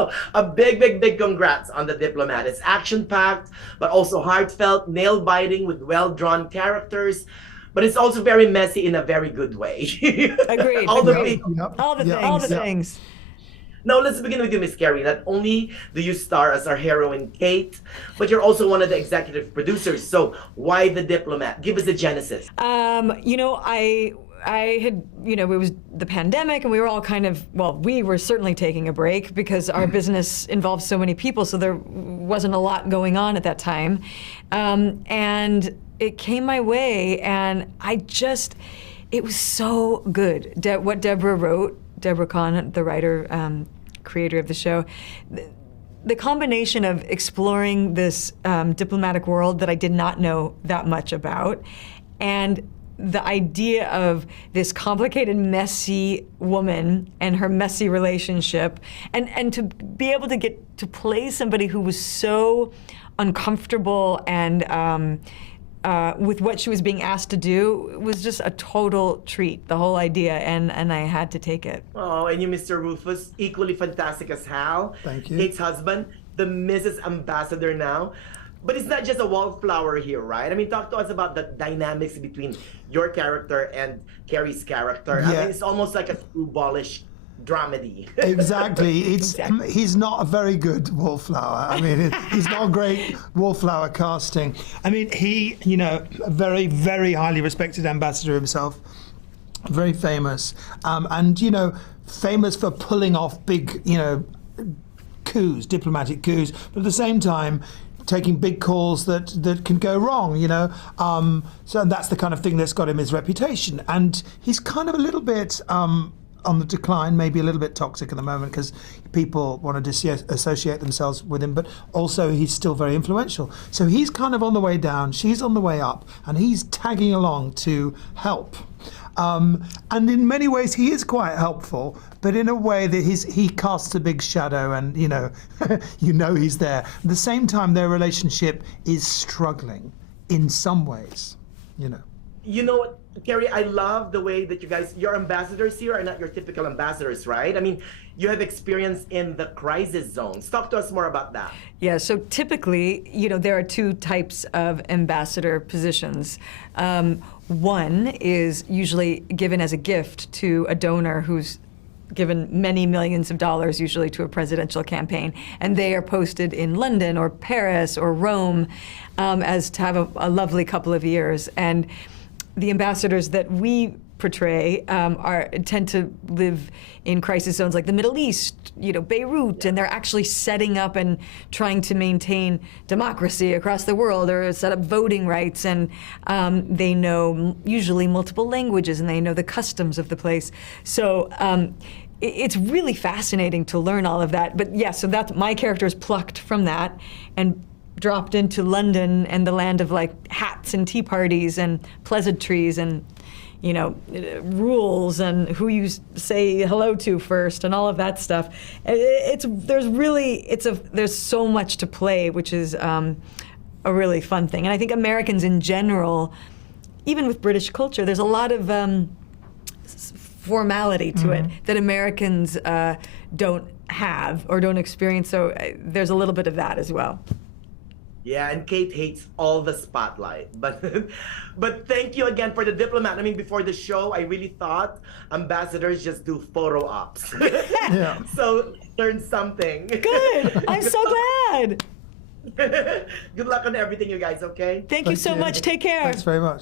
So a big congrats on The Diplomat. It's action-packed, but also heartfelt, nail-biting with well-drawn characters. But it's also very messy in a very good way. Agreed. All the agreed. things. All the things. All the things. Now let's begin with you, Miss Keri. Not only do you star as our heroine Kate, but you're also one of the executive producers. So why The Diplomat? Give us the genesis. I had, it was the pandemic and we were all we were certainly taking a break because our business involves so many people, so there wasn't a lot going on at that time. And it came my way and it was so good. What Deborah wrote, Deborah Cahn, the writer, creator of the show, the combination of exploring this diplomatic world that I did not know that much about, and the idea of this complicated, messy woman and her messy relationship, and to be able to get to play somebody who was so uncomfortable and with what she was being asked to do was just a total treat, the whole idea, and I had to take it. Oh, and you, Mr. Rufus, equally fantastic as Hal. Thank you. Kate's husband, the Mrs. Ambassador now. But it's not just a wallflower here, right? I mean, talk to us about the dynamics between your character and Keri's character. Yeah. I mean, it's almost like a screwballish dramedy. Exactly. Exactly. He's not a very good wallflower. I mean, he's not a great wallflower casting. I mean, he, a very, very highly respected ambassador himself, very famous, and, famous for pulling off big, coups, diplomatic coups, but at the same time, taking big calls that can go wrong, So and that's the kind of thing that's got him his reputation. And he's kind of a little bit on the decline, maybe a little bit toxic at the moment because people want to disassociate themselves with him, but also he's still very influential. So he's kind of on the way down, she's on the way up, and he's tagging along to help. And in many ways he is quite helpful, but in a way that he casts a big shadow and, he's there. At the same time, their relationship is struggling in some ways, You know what, Keri, I love the way that your ambassadors here are not your typical ambassadors, right? I mean, you have experience in the crisis zones. Talk to us more about that. Yeah, so typically, there are two types of ambassador positions. One is usually given as a gift to a donor who's given many millions of dollars, usually to a presidential campaign, and they are posted in London or Paris or Rome as to have a lovely couple of years. And the ambassadors that we portray tend to live in crisis zones like the Middle East, Beirut, and they're actually setting up and trying to maintain democracy across the world or set up voting rights, and they know usually multiple languages and they know the customs of the place. So it's really fascinating to learn all of that. But yeah, so that's my character is plucked from that and dropped into London and the land of hats and tea parties and pleasantries and rules and who you say hello to first and all of that stuff. There's so much to play, which is a really fun thing. And I think Americans in general, even with British culture, there's a lot of formality to it that Americans don't have or don't experience. So there's a little bit of that as well. Yeah, and Kate hates all the spotlight. But thank you again for The Diplomat. I mean, before the show, I really thought ambassadors just do photo ops. Yeah. So learn something. Good. I'm so glad. Good luck on everything, you guys, okay? Thank you so much. Take care. Thanks very much.